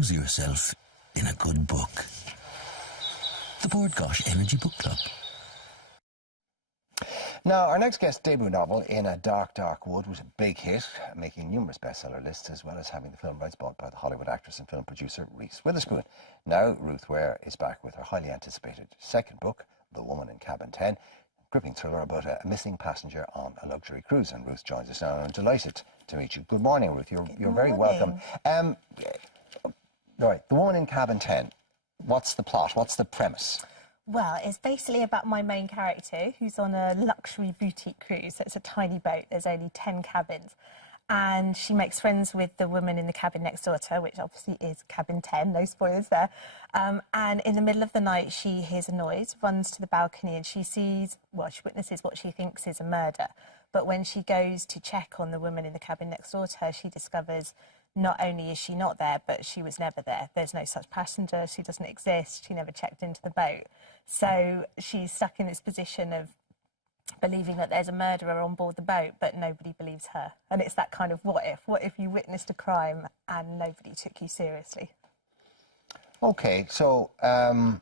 Lose yourself in a good book. The Board Gosh Energy Book Club. Now, our next guest's debut novel, In a Dark, Dark Wood, was a big hit, making numerous bestseller lists, as well as having the film rights bought by the Hollywood actress and film producer Reese Witherspoon. Now, Ruth Ware is back with her highly anticipated second book, The Woman in Cabin 10, gripping thriller about a missing passenger on a luxury cruise. And Ruth joins us now, and I'm delighted to meet you. Good morning, Ruth. You're very welcome. Right, The Woman in Cabin 10. What's the plot? What's the premise? Well, it's basically about my main character who's on a luxury boutique cruise. So it's a tiny boat. There's only 10 cabins. And she makes friends with the woman in the cabin next door to her, which obviously is cabin 10, no spoilers there. And in the middle of the night, she hears a noise, runs to the balcony, and she witnesses what she thinks is a murder. But when she goes to check on the woman in the cabin next door to her, she discovers not only is she not there, but she was never there. There's no such passenger. She doesn't exist. She never checked into the boat. So she's stuck in this position of believing that there's a murderer on board the boat, but nobody believes her. And it's that kind of what if. What if you witnessed a crime and nobody took you seriously? Okay, so I'm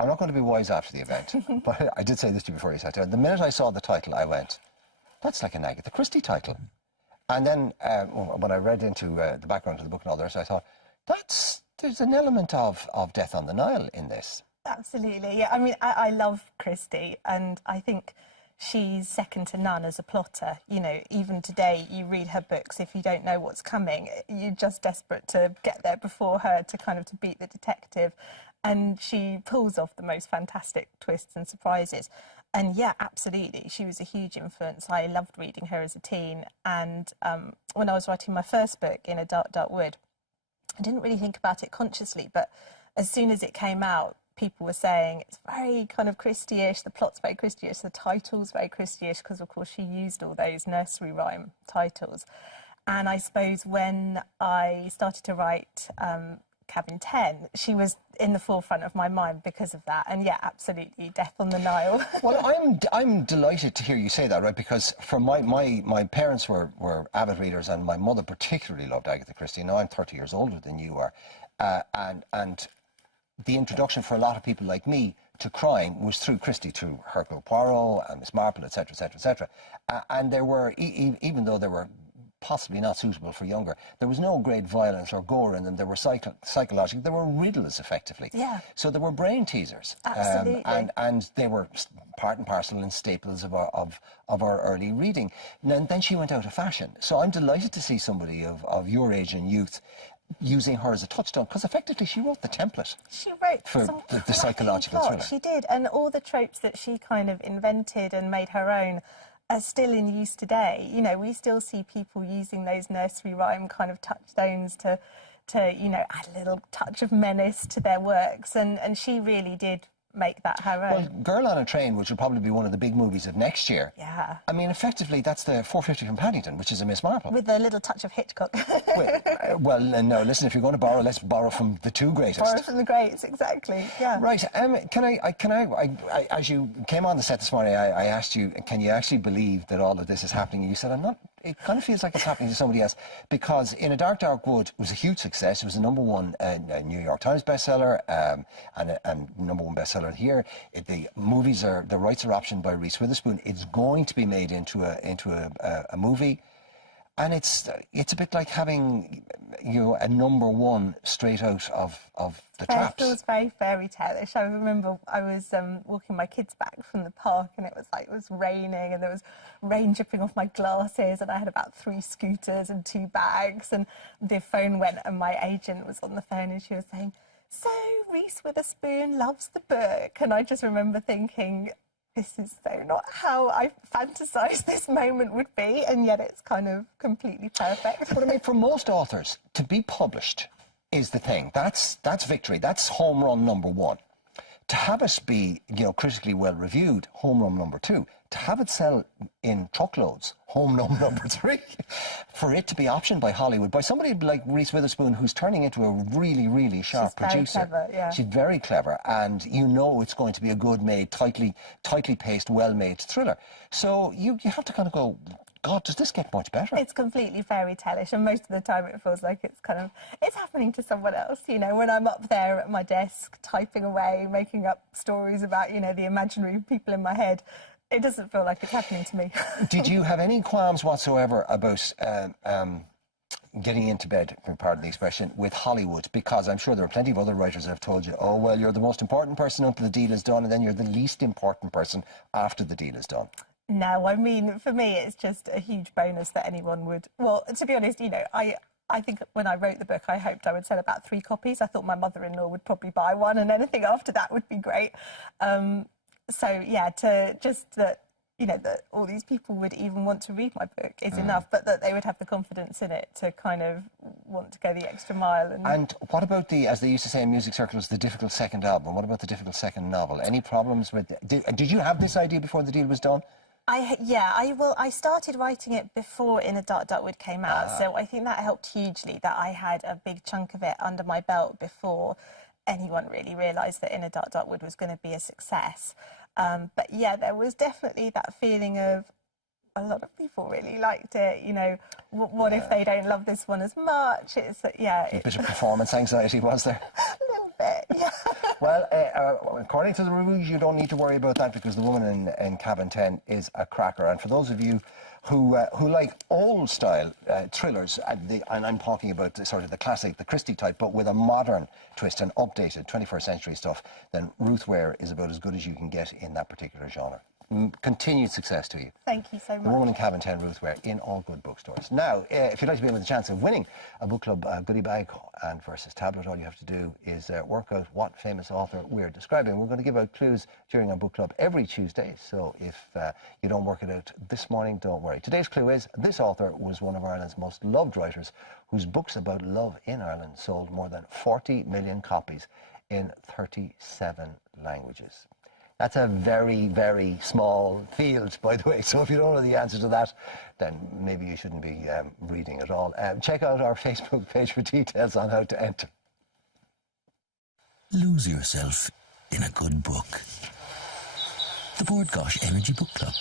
not going to be wise after the event, but I did say this to you before you sat down. The minute I saw the title, I went, that's like an Agatha Christie title. And then when I read into the background of the book and all the rest, I thought, there's an element of Death on the Nile in this. Absolutely, yeah. I mean, I love Christie, and I think she's second to none as a plotter. You know, even today, you read her books, if you don't know what's coming, you're just desperate to get there before her to beat the detective. And she pulls off the most fantastic twists and surprises. And yeah, absolutely, she was a huge influence. I loved reading her as a teen. And when I was writing my first book, In a Dark, Dark Wood, I didn't really think about it consciously, but as soon as it came out, people were saying it's very kind of Christie-ish, the plot's very Christie-ish, the title's very Christie-ish, because of course she used all those nursery rhyme titles. And I suppose when I started to write Cabin 10, she was in the forefront of my mind because of that. And yeah, absolutely, Death on the Nile. Well, I'm delighted to hear you say that, right? Because for my parents were avid readers, and my mother particularly loved Agatha Christie. Now I'm 30 years older than you are, and the introduction for a lot of people like me to crime was through Christie, through Hercule Poirot and Miss Marple, etc., etc., etc. And there were, even though there were possibly not suitable for younger, there was no great violence or gore in them. There were psychological, they were riddles, effectively. Yeah. So there were brain teasers. Absolutely. And they were part and parcel and staples of our early reading. And then she went out of fashion. So I'm delighted to see somebody of your age and youth using her as a touchstone, because effectively she wrote the template. She wrote for some the psychological thriller. She did, and all the tropes that she kind of invented and made her own are still in use today. You know, we still see people using those nursery rhyme kind of touchstones to you know, add a little touch of menace to their works, and she really did make that her own. Well, Girl on a Train, which will probably be one of the big movies of next year. Yeah. I mean, effectively, that's the 450 from Paddington, which is a Miss Marple. With a little touch of Hitchcock. Well, no, listen, if you're going to borrow, let's borrow from the two greatest. Borrow from the greats, exactly, yeah. Right, can I, as you came on the set this morning, I asked you, can you actually believe that all of this is happening? And you said, I'm not. It kind of feels like it's happening to somebody else, because In a Dark, Dark Wood was a huge success. It was a #1 New York Times bestseller, and #1 bestseller here. The rights are optioned by Reese Witherspoon. It's going to be made into a movie, and it's a bit like having, you know, a #1 straight out of the traps. It feels very fairy tale-ish. I remember I was walking my kids back from the park, and it was raining, and there was rain dripping off my glasses, and I had about 3 scooters and 2 bags, and the phone went, and my agent was on the phone, and she was saying, "So Reese Witherspoon loves the book," and I just remember thinking, this is so not how I fantasised this moment would be, and yet it's kind of completely perfect. But I mean, for most authors, to be published is the thing. That's victory. That's home run #1. To have it be, you know, critically well reviewed, home run #2. To have it sell in truckloads, home run #3. For it to be optioned by Hollywood, by somebody like Reese Witherspoon, who's turning into a really, really sharp producer. She's very clever, yeah. She's very clever, and you know it's going to be a good-made, tightly paced, well-made thriller. So you have to kind of go, God, does this get much better? It's completely fairy tale-ish, and most of the time it feels like it's happening to someone else. You know, when I'm up there at my desk typing away, making up stories about, you know, the imaginary people in my head, it doesn't feel like it's happening to me. Did you have any qualms whatsoever about getting into bed, pardon the expression, with Hollywood? Because I'm sure there are plenty of other writers that have told you, oh, well, you're the most important person until the deal is done, and then you're the least important person after the deal is done. No, I mean, for me, it's just a huge bonus that anyone would... Well, to be honest, you know, I think when I wrote the book, I hoped I would sell about 3 copies. I thought my mother-in-law would probably buy one, and anything after that would be great. So, yeah, to just that, you know, that all these people would even want to read my book is enough, but that they would have the confidence in it to kind of want to go the extra mile. And what about the, as they used to say in music circles, the difficult second album? What about the difficult second novel? Any problems with... Did you have this idea before the deal was done? I started writing it before In a Dark Dark Wood came out, so I think that helped hugely that I had a big chunk of it under my belt before anyone really realised that In a Dark Dark Wood was going to be a success. But yeah, there was definitely that feeling of a lot of people really liked it. You know, what if they don't love this one as much? It's a bit of performance anxiety, was there? A little bit, yeah. Well, according to the reviews, you don't need to worry about that because The Woman in Cabin 10 is a cracker. And for those of you who like old-style thrillers, and I'm talking about sort of the classic, the Christie type, but with a modern twist and updated 21st century stuff, then Ruth Ware is about as good as you can get in that particular genre. Continued success to you. Thank you so much. The Woman in Cabin 10, Ruth Ware, in all good bookstores. Now, if you'd like to be in with a chance of winning a book club goodie bag and versus tablet, all you have to do is work out what famous author we're describing. We're going to give out clues during our book club every Tuesday, so if you don't work it out this morning, don't worry. Today's clue is this author was one of Ireland's most loved writers whose books about love in Ireland sold more than 40 million copies in 37 languages. That's a very, very small field, by the way, so if you don't know the answer to that, then maybe you shouldn't be reading at all. Check out our Facebook page for details on how to enter. Lose yourself in a good book. The Board Gosh Energy Book Club.